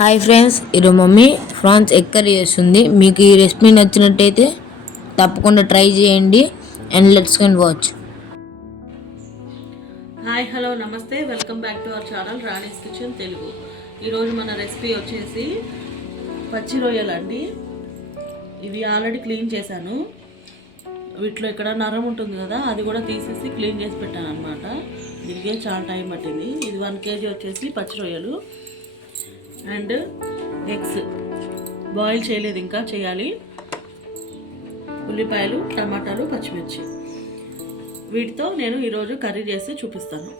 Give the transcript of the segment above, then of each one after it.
Hi friends, ఈరోజు mummy prawns egg curry చేస్తుంది. మీకు ఈ రెసిపీ నచ్చినట్టయితే తప్పకుండా ట్రై చేయండి and let's go watch. Hi hello నమస్తే, welcome back to our channel Rani's kitchen Telugu. ఈరోజు మన రెసిపీ వచ్చేసి పచ్చి రొయ్యలు అండి. ఇవి ఆల్రెడీ క్లీన్ చేశాను. వీటిలో ఇక్కడ నరం ఉంటుంది కదా, అది కూడా తీసేసి క్లీన్ చేసి పెట్టాను అనమాట. దీనికే చాలా టైం పట్టింది. ఇది 1 kg వచ్చేసి పచ్చి రొయ్యలు అండ్ ఎగ్స్ బాయిల్ చేయలేదు, ఇంకా చేయాలి. ఉల్లిపాయలు, టమాటాలు, పచ్చిమిర్చి, వీటితో నేను ఈరోజు కర్రీ చేసి చూపిస్తాను.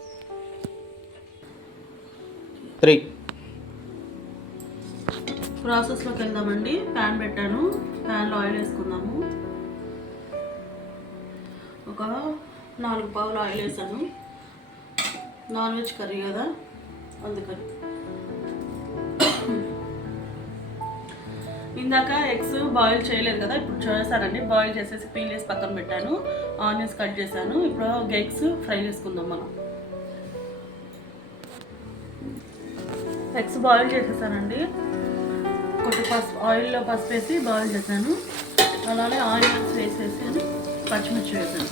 3 ప్రాసెస్లోకి వెళ్దామండి. ప్యాన్ పెట్టాను, ప్యాన్లో ఆయిల్ వేసుకుందాము. ఒక 4 పావులు ఆయిల్ వేసాను. నాన్ వెజ్ కర్రీ కదా, అందుకని. ఇందాక ఎగ్స్ బాయిల్ చేయలేదు కదా, ఇప్పుడు చేస్తానండి. బాయిల్ చేసేసి పీల్ చేసి పక్కన పెట్టాను. ఆనియన్స్ కట్ చేశాను. ఇప్పుడు ఎగ్స్ ఫ్రై చేసుకుందాం మనం. ఎగ్స్ బాయిల్ చేసేసానండి. కొంచెం ఆయిల్లో పసుపు వేసి బాయిల్ చేశాను. అలానే ఆనియన్స్ వేసేసాను, పచ్చిమిర్చి వేసాను.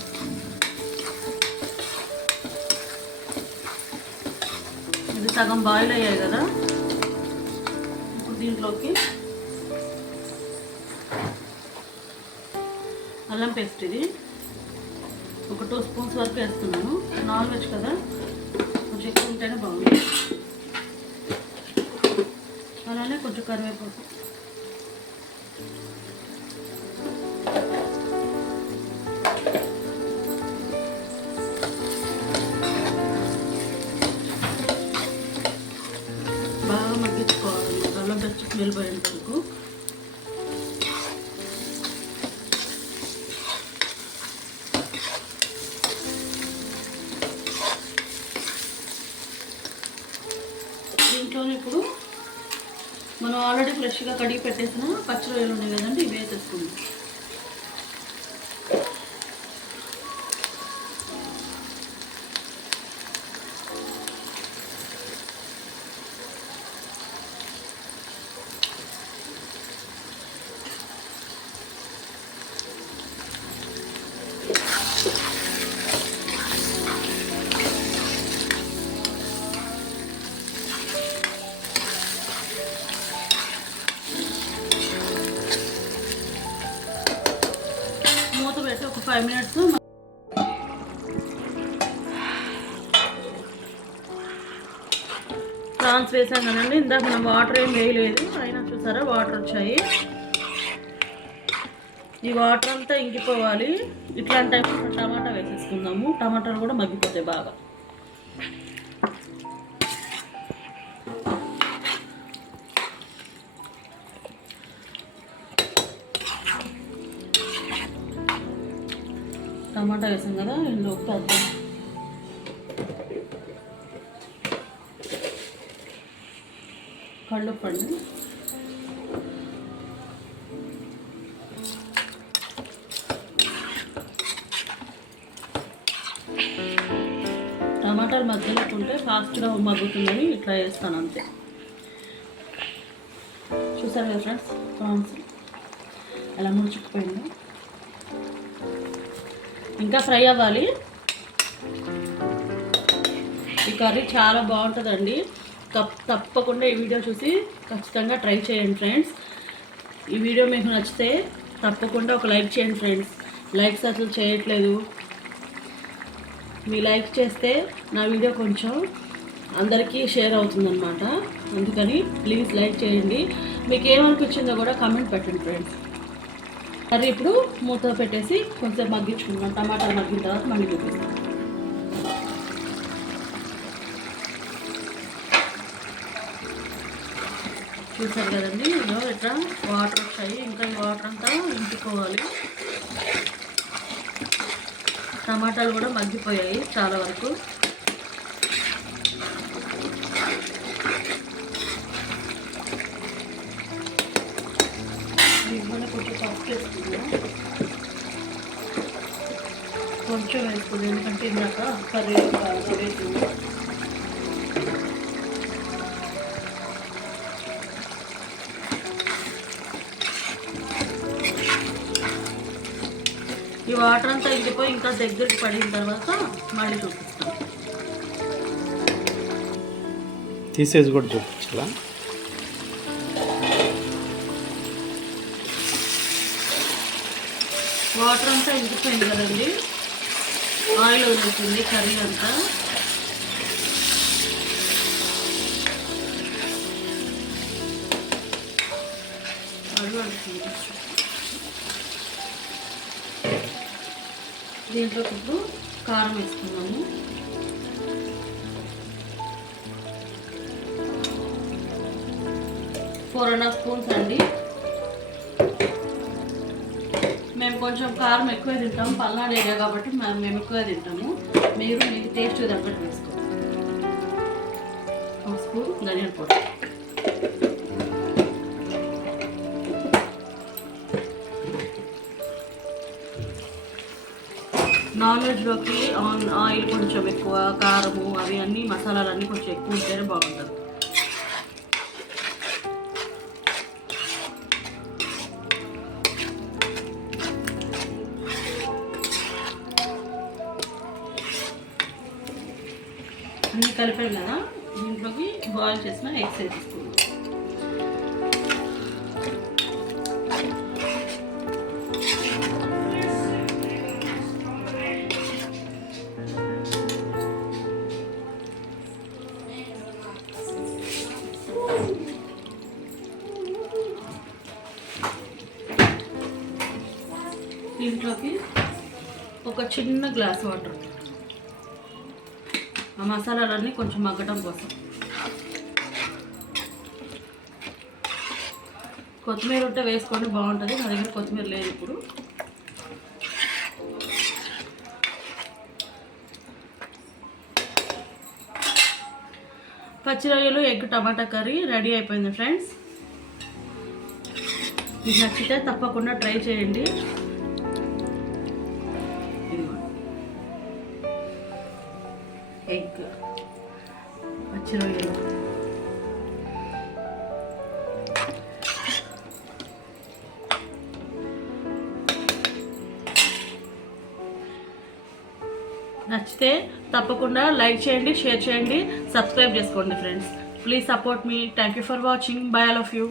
ఇది సగం బాయిల్ అయ్యాయి కదా, ఇప్పుడు దీంట్లోకి అల్లం పేస్ట్, ఇది ఒక 2 స్పూన్స్ వరకు వేస్తున్నాను. నాన్ వెజ్ కదా, కొంచెం ఎక్కువ ఉంటేనే బాగుంది. అలానే కొంచెం కరివేపాకు, బాగా మగ్గించుకోవాలి. అల్లం పేస్ట్ స్మెల్ పోయేంత వరకు. దీంట్లోనే ఇప్పుడు మనం ఆల్రెడీ ఫ్రెష్గా కడిగి పెట్టేసిన పచ్చి రొయ్యలు ఉన్నాయి కదండి, ఇవి వేసేసుకుందాం. ఒక 5 minutes ప్రాన్స్ వేసాం కదండి. ఇందాక మనం వాటర్ ఏం వేయలేదు, అయినా చూసారా వాటర్ వచ్చాయి. ఈ వాటర్ అంతా ఇంకిపోవాలి. ఇట్లాంటి టైంలో టమాటా వేసేసుకుందాము. టమాటాలు కూడా మగ్గిపోతాయి బాగా. టమాటా వేసాం కదా, ఇందులో ఉప్పు వేద్దాం. కళ్ళుప్పు అండి. టమాటాలు మధ్యలో ఉంటే ఫాస్ట్గా మగ్గుతుందని ఇట్లా వేస్తాను అంతే. చూసారు కదా ఫ్రెండ్స్, ప్రాన్స్ ఎలా ముడుచుకుపోయింది. ఇంకా ఫ్రై అవ్వాలి. ఈ కర్రీ చాలా బాగుంటుందండి. తప్పకుండా ఈ వీడియో చూసి ఖచ్చితంగా ట్రై చేయండి ఫ్రెండ్స్. ఈ వీడియో మీకు నచ్చితే తప్పకుండా ఒక లైక్ చేయండి ఫ్రెండ్స్. లైక్స్ అసలు చేయట్లేదు. మీ లైక్ చేస్తే నా వీడియో కొంచెం అందరికీ షేర్ అవుతుందన్నమాట. అందుకని ప్లీజ్ లైక్ చేయండి. మీకు ఏమనిపించిందో కూడా కామెంట్ పెట్టండి ఫ్రెండ్స్. కర్రీ ఇప్పుడు మూత పెట్టేసి కొంచెం మగ్గించుకుందాం. టమాటాలు మగ్గిన తర్వాత మళ్ళీ చూపిస్తాం. చూసారు కదండి, ఇదో ఇట్లా వాటర్ వచ్చాయి. ఇంకా ఈ వాటర్ అంతా ఇంకిపోవాలి. టమాటాలు కూడా మగ్గిపోయాయి చాలా వరకు. దీంట్లోనే కొంచెం పసుపు వేసుకుందాం. కొంచెం వేసుకుంది, ఎందుకంటే ఇందాక కర్రీ వేసింది. ఈ వాటర్ అంతా ఇంకిపోయి ఇంకా దగ్గరికి పడిన తర్వాత మళ్ళీ చూపిస్తాం. తీసేసి కూడా చూపించాలా? వాటర్ అంతా ఇంకిపోయింది కదండి, ఆయిల్ వదులుతుంది కర్రీ అంతా. దీంట్లో ఇప్పుడు కారం వేసుకున్నాము. ఫోర్ అండ్ హాఫ్ స్పూన్స్ అండి. మేము కొంచెం కారం ఎక్కువ తింటాము, పల్నాడు ఏరియా కాబట్టి మేము ఎక్కువ తింటాము. మీరు మీకు టేస్ట్ తగ్గట్టు వేసుకోండి. ఒక స్పూన్ ధనియాల పొడి, నాన్ వెజ్లోకి ఆయిల్ కొంచెం ఎక్కువ, కారము అవి అన్నీ మసాలాలన్నీ కొంచెం ఎక్కువ ఉంటేనే బాగుంటుంది. అన్నీ కలిపాం కదా, దీంట్లోకి బాయిల్ చేసిన ఎగ్స్ వేసుకుందాం. దీంట్లోకి ఒక చిన్న గ్లాస్ వాటర్, ఆ మసాలాలన్నీ కొంచెం మగ్గడం కోసం. కొత్తిమీర ఉంటే వేసుకొని బాగుంటుంది, నా దగ్గర కొత్తిమీర లేదు ఇప్పుడు. పచ్చి రొయ్యలు ఎగ్ టమాటా కర్రీ రెడీ అయిపోయింది ఫ్రెండ్స్. మీకు నచ్చితే తప్పకుండా ట్రై చేయండి. ఎగ్ పచ్చి రొయ్యలు నచ్చితే తప్పకుండా లైక్ చేయండి, షేర్ చేయండి, సబ్స్క్రైబ్ చేసుకోండి friends. Please support me. Thank you for watching. By all of you.